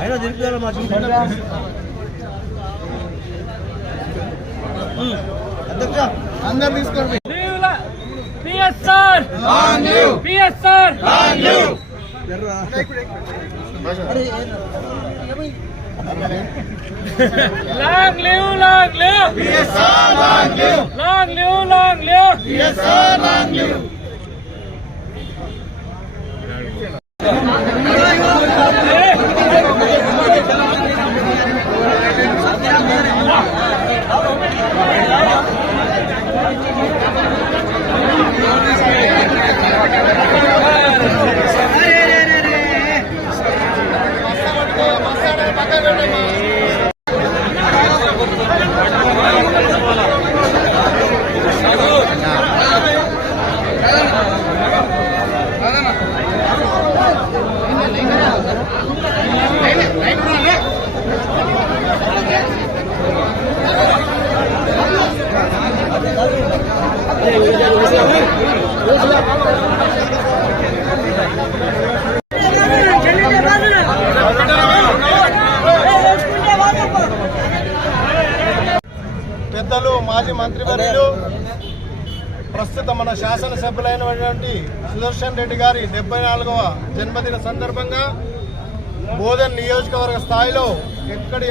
అయినా తిరుగుతారా మా అధ్యక్ష అందరు తీసుకోండి. పిఎస్ఆర్ లాంగ్ లివ్ పెద్దలు మాజీ మంత్రివర్యులు ప్రస్తుత మన శాసనసభ్యులైనటువంటి సుదర్శన్ రెడ్డి గారి 74వ జన్మదిన సందర్భంగా బోధన్ నియోజకవర్గ స్థాయిలో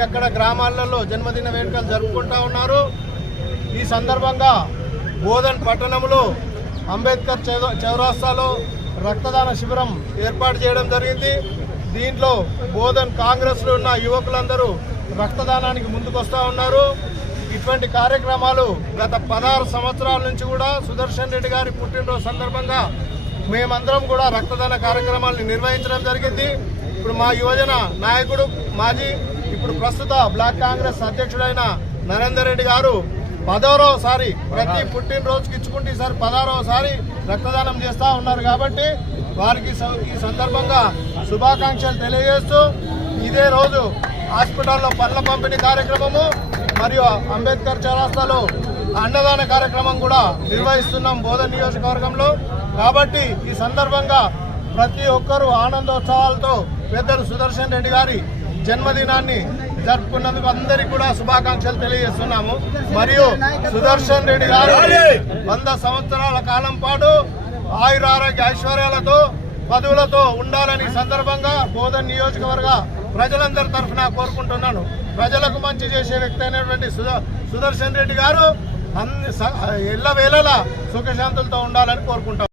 ఎక్కడ గ్రామాలలో జన్మదిన వేడుకలు జరుపుకుంటా ఉన్నారు. ఈ సందర్భంగా బోధన్ పట్టణంలో అంబేద్కర్ చౌరస్తాలో రక్తదాన శిబిరం ఏర్పాటు చేయడం జరిగింది. దీంట్లో బోధన్ కాంగ్రెస్లో ఉన్న యువకులందరూ రక్తదానానికి ముందుకొస్తా ఉన్నారు. ఇటువంటి కార్యక్రమాలు గత 16 సంవత్సరాల నుంచి కూడా సుదర్శన్ రెడ్డి గారి పుట్టినరోజు సందర్భంగా మేమందరం కూడా రక్తదాన కార్యక్రమాలను నిర్వహించడం జరిగింది. ఇప్పుడు మా యువజన నాయకుడు మాజీ ఇప్పుడు ప్రస్తుత బ్లాక్ కాంగ్రెస్ అధ్యక్షుడైన నరేందర్ రెడ్డి గారు 16వసారి ప్రతి పుట్టినరోజుకి ఇచ్చుకుంటే ఈసారి 16వసారి రక్తదానం చేస్తూ ఉన్నారు. కాబట్టి వారికి ఈ సందర్భంగా శుభాకాంక్షలు తెలియజేస్తూ ఇదే రోజు హాస్పిటల్లో పళ్ళ పంపిణీ కార్యక్రమము మరియు అంబేద్కర్ చౌరస్తాలో అన్నదాన కార్యక్రమం కూడా నిర్వహిస్తున్నాం బోధన్ నియోజకవర్గంలో. కాబట్టి ఈ సందర్భంగా ప్రతి ఒక్కరూ ఆనందోత్సవాలతో పెద్దలు సుదర్శన్ రెడ్డి గారి జన్మదినాన్ని జరుపుకున్నందుకు అందరికీ కూడా శుభాకాంక్షలు తెలియజేస్తున్నాము. మరియు సుదర్శన్ రెడ్డి గారు 100 సంవత్సరాల కాలం పాటు ఆయురారోగ్య ఐశ్వర్యాలతో పదవులతో ఉండాలని సందర్భంగా బోధన్ నియోజకవర్గ ప్రజలందరి తరఫున కోరుకుంటున్నాను. ప్రజలకు మంచి చేసే వ్యక్తి అయినటువంటి సుదర్శన్ రెడ్డి గారు ఎల్లవేళలా సుఖశాంతులతో ఉండాలని కోరుకుంటాం.